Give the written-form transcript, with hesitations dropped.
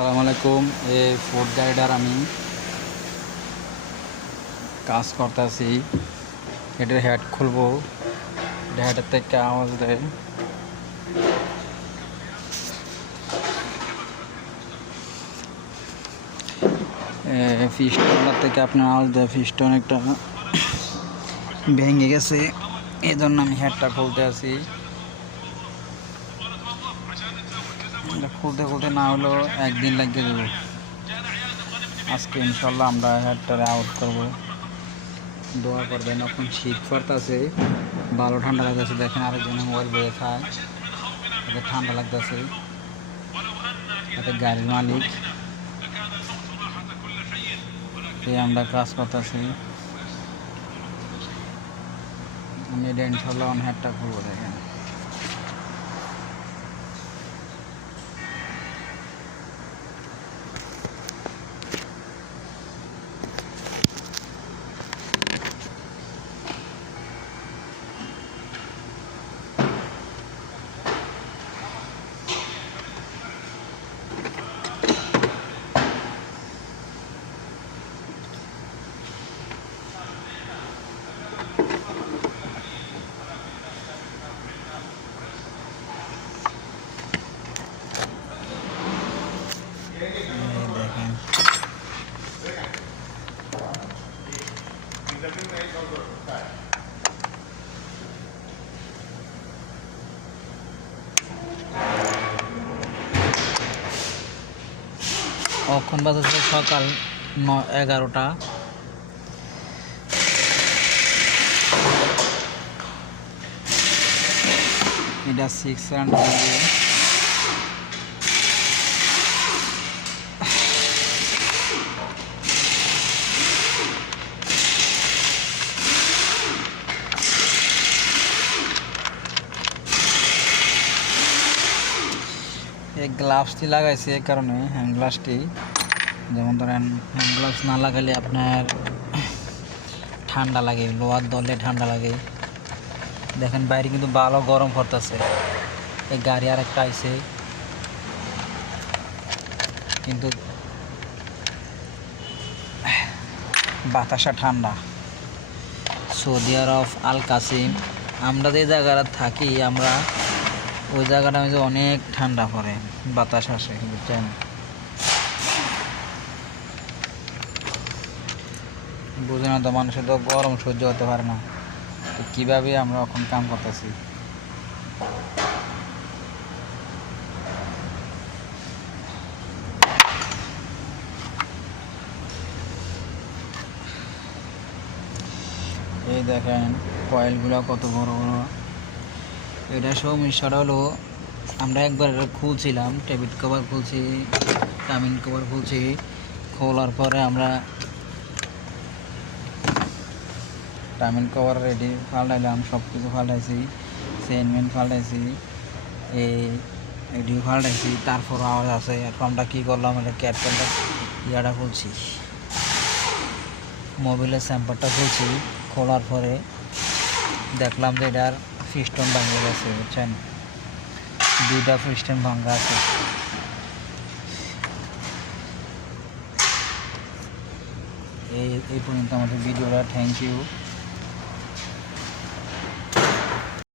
আসসালামু আলাইকুম। এই ফুড গাইডার আমি কাজ করতেছি। এটার হেড খুলবো, হেডের থেকে আওয়াজ দেয়। পিস্টনটার থেকে আপনার আওয়াজ দেয়। পিস্টন একটা ভেঙে গেছে, এই জন্য আমি হেডটা খুলতে আছি। খুলতে খুলতে না হলেও একদিন লাগিয়ে দেবো। আজকে ইনশাল্লাহ আমরা হেডটারে আউট করবো। দোয়া করবেন। এখন শীত পড়তেছে, ভালো ঠান্ডা লাগতেছে। দেখেন আরেকজনের মোবাইল বয়ে খায়, এতে ঠান্ডা লাগতেছে। এতে গাড়ির মালিক, আমরা কাজ করতেছি। আমি এটা ইনশাল্লাহ অন হেডটা খুলবো। দেখেন এখন বাজে সকাল 11টা। এটা 6 রাউন্ড দিয়ে এই গ্লাভসটি লাগাইছে। এই কারণে হ্যান্ড গ্লাভসটি, যেমন ধরেন হ্যান্ড গ্লাভস না লাগালে আপনার ঠান্ডা লাগে, লোহার দলে ঠান্ডা লাগে। দেখেন বাইরে কিন্তু ভালো গরম পড়তেছে। এই গাড়ি আর একটা আইছে, কিন্তু বাতাসা ঠান্ডা। সৌদি আরব আল কাসিম, আমরা যে জায়গাটা থাকি, আমরা ওই জায়গাটা অনেক ঠান্ডা পড়ে, বাতাস আসে, বুঝছেন। বুঝে না তো, মানুষের তো গরম সহ্য হতে পারে না, তো কীভাবে আমরা এখন কাম করতেছি। এই দেখেন কয়েলগুলো কত বড় বড়। এটা সমস্যাটা হলো, আমরা একবার এটা খুলছিলাম, টেবিল কভার খুলছি, টামিন কভার খুলছি। খোলার পরে আমরা টামিন কভার রেডি ফাল্টাইলাম, সব কিছু ফাল্টাইছি, চেইনমেন ফাল্টাইছি, এডিও ফাল্টাইছি। তারপর আওয়াজ আছে। এখন আমরা কী করলাম, এটা ক্যাপটা ইয়াটা খুলছি, মোবিলের স্যাম্পারটা খুলছি। খোলার পরে দেখলাম যে এটার পিস্টন ভাঙে গেছে, বুঝছেন। দুইটা পিস্টন ভাঙা আছে। এই পর্যন্ত আমাদের ভিডিওটা। Thank you.